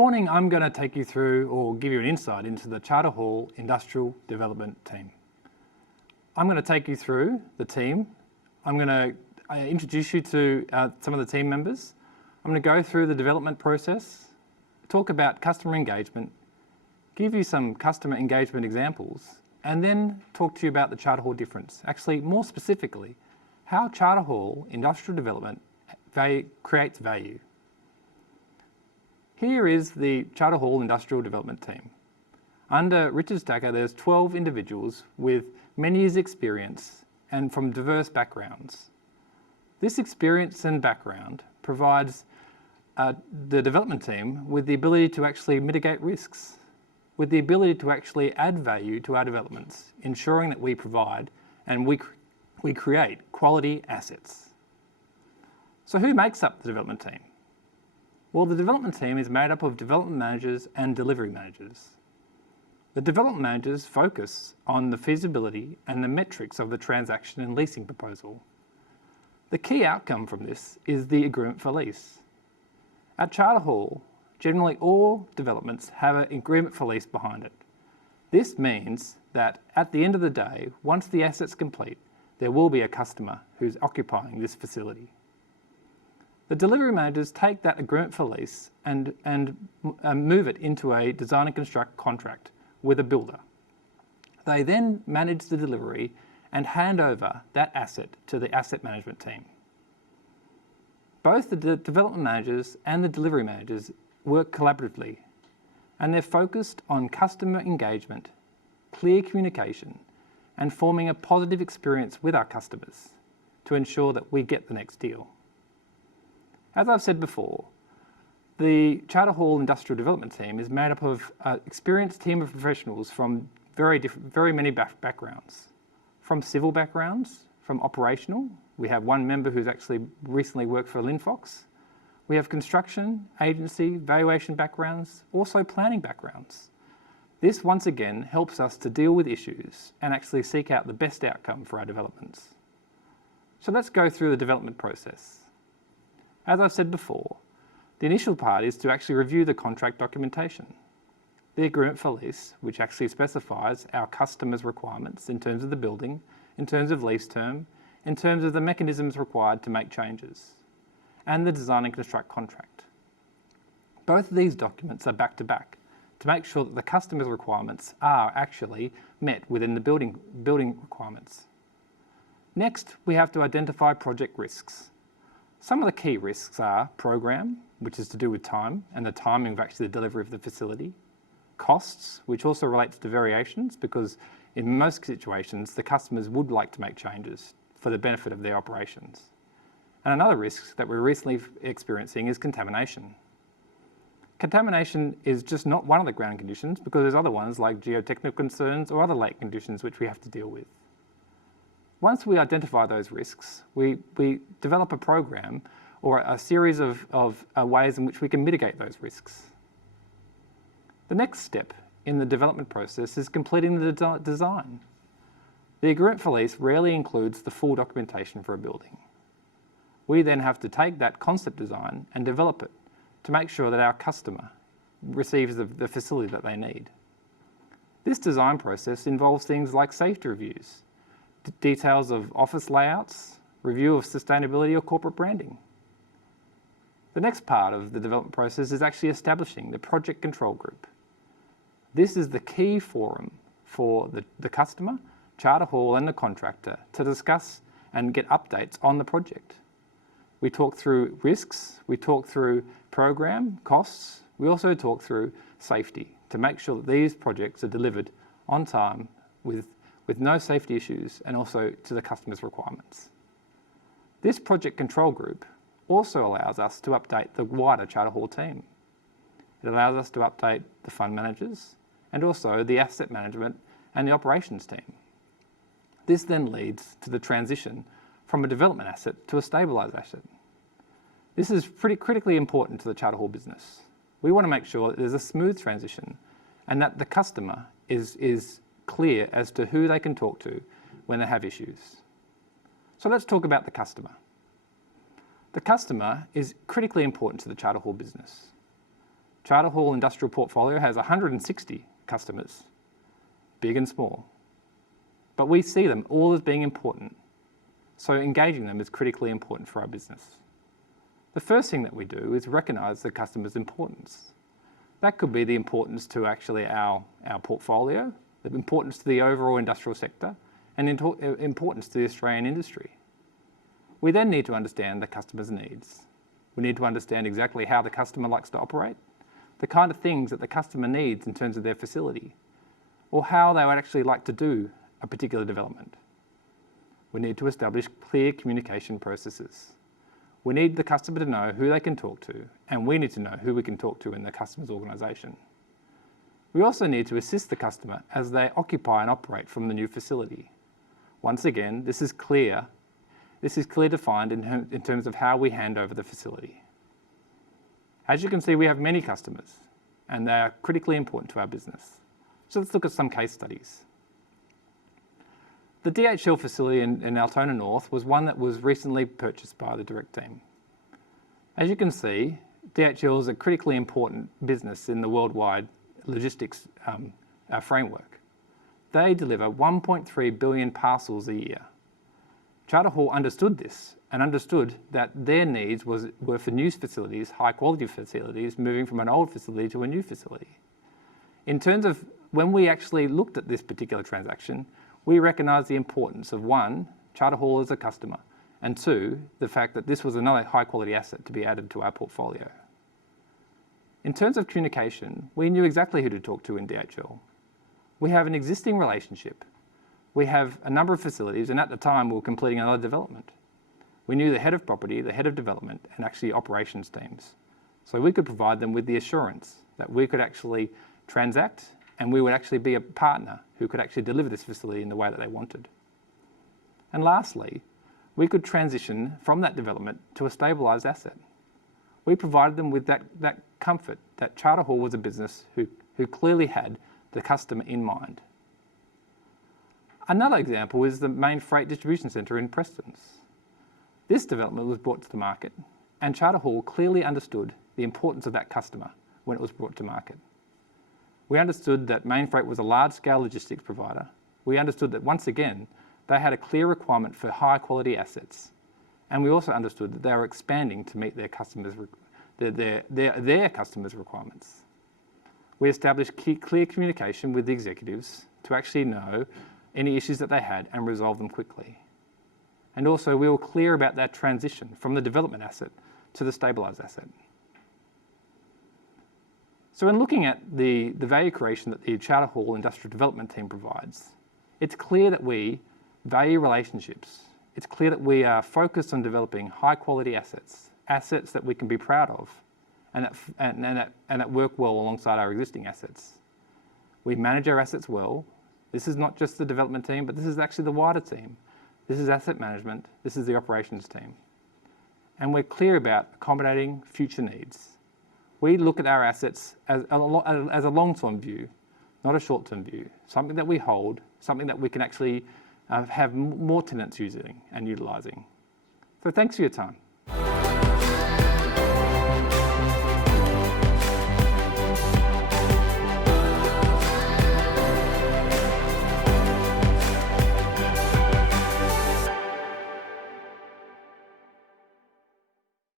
morning I'm going to take you through or give you an insight into the Charter Hall Industrial Development team. I'm going to take you through the team. I'm going to introduce you to some of the team members. I'm going to go through the development process, talk about customer engagement, give you some customer engagement examples, and then talk to you about the Charter Hall difference. Actually, more specifically, how Charter Hall Industrial Development creates value. Here is the Charter Hall Industrial Development team. Under Richard Stacker, there's 12 individuals with many years' experience and from diverse backgrounds. This experience and background provides the development team with the ability to actually mitigate risks, with the ability to actually add value to our developments, ensuring that we provide and we create quality assets. So who makes up the development team? Well, the development team is made up of development managers and delivery managers. The development managers focus on the feasibility and the metrics of the transaction and leasing proposal. The key outcome from this is the agreement for lease. At Charter Hall, generally all developments have an agreement for lease behind it. This means that at the end of the day, once the asset's complete, there will be a customer who's occupying this facility. The delivery managers take that agreement for lease and move it into a design and construct contract with a builder. They then manage the delivery and hand over that asset to the asset management team. Both the development managers and the delivery managers work collaboratively, and they're focused on customer engagement, clear communication, and forming a positive experience with our customers to ensure that we get the next deal. As I've said before, the Charter Hall Industrial Development team is made up of an experienced team of professionals from very many backgrounds. From civil backgrounds, from operational. We have one member who's actually recently worked for Linfox. We have construction, agency, valuation backgrounds, also planning backgrounds. This once again helps us to deal with issues and actually seek out the best outcome for our developments. So let's go through the development process. As I've said before, the initial part is to actually review the contract documentation. The agreement for lease, which actually specifies our customers' requirements in terms of the building, in terms of lease term, in terms of the mechanisms required to make changes, and the design and construct contract. Both of these documents are back to back to make sure that the customer's requirements are actually met within the building requirements. Next, we have to identify project risks. Some of the key risks are program, which is to do with time and the timing of actually the delivery of the facility. Costs, which also relates to variations, because in most situations, the customers would like to make changes for the benefit of their operations. And another risk that we're recently experiencing is contamination. Contamination is just not one of the ground conditions, because there's other ones like geotechnical concerns or other lake conditions which we have to deal with. Once we identify those risks, we develop a program or a series of ways in which we can mitigate those risks. The next step in the development process is completing the design. The agreement for lease rarely includes the full documentation for a building. We then have to take that concept design and develop it to make sure that our customer receives the facility that they need. This design process involves things like safety reviews, details of office layouts, review of sustainability or corporate branding. The next part of the development process is actually establishing the project control group. This is the key forum for the customer, Charter Hall and the contractor to discuss and get updates on the project. We talk through risks, we talk through program, costs, we also talk through safety to make sure that these projects are delivered on time with no safety issues and also to the customer's requirements. This project control group also allows us to update the wider Charter Hall team. It allows us to update the fund managers and also the asset management and the operations team. This then leads to the transition from a development asset to a stabilised asset. This is pretty critically important to the Charter Hall business. We want to make sure that there's a smooth transition and that the customer is clear as to who they can talk to when they have issues. So let's talk about the customer. The customer is critically important to the Charter Hall business. Charter Hall Industrial Portfolio has 160 customers, big and small. But we see them all as being important, so engaging them is critically important for our business. The first thing that we do is recognise the customer's importance. That could be the importance to actually our portfolio, the importance to the overall industrial sector, and importance to the Australian industry. We then need to understand the customer's needs. We need to understand exactly how the customer likes to operate, the kind of things that the customer needs in terms of their facility, or how they would actually like to do a particular development. We need to establish clear communication processes. We need the customer to know who they can talk to, and we need to know who we can talk to in the customer's organisation. We also need to assist the customer as they occupy and operate from the new facility. Once again, this is clear defined in terms of how we hand over the facility. As you can see, we have many customers, and they are critically important to our business. So let's look at some case studies. The DHL facility in Altona North was one that was recently purchased by the Direct team. As you can see, DHL is a critically important business in the worldwide logistics framework. They deliver 1.3 billion parcels a year. Charter Hall understood this and understood that their needs were for new facilities, high quality facilities, moving from an old facility to a new facility. In terms of when we actually looked at this particular transaction, we recognised the importance of one, Charter Hall as a customer, and two, the fact that this was another high quality asset to be added to our portfolio. In terms of communication, we knew exactly who to talk to in DHL. We have an existing relationship. We have a number of facilities, and at the time we were completing another development. We knew the head of property, the head of development, and actually operations teams. So we could provide them with the assurance that we could actually transact and we would actually be a partner who could actually deliver this facility in the way that they wanted. And lastly, we could transition from that development to a stabilised asset. We provided them with that comfort that Charter Hall was a business who clearly had the customer in mind. Another example is the main freight distribution centre in Prestons. This development was brought to the market, and Charter Hall clearly understood the importance of that customer when it was brought to market. We understood that Mainfreight was a large-scale logistics provider. We understood that, once again, they had a clear requirement for high-quality assets. And we also understood that they were expanding to meet their customers' requirements. We established clear communication with the executives to actually know any issues that they had and resolve them quickly. And also, we were clear about that transition from the development asset to the stabilised asset. So in looking at the value creation that the Charter Hall Industrial Development team provides, it's clear that we value relationships. It's clear that we are focused on developing high quality assets that we can be proud of and that work well alongside our existing assets. We manage our assets well. This is not just the development team, but this is actually the wider team. This is asset management. This is the operations team. And we're clear about accommodating future needs. We look at our assets as a long-term view, not a short-term view, something that we hold, something that we can actually have more tenants using and utilising. So thanks for your time.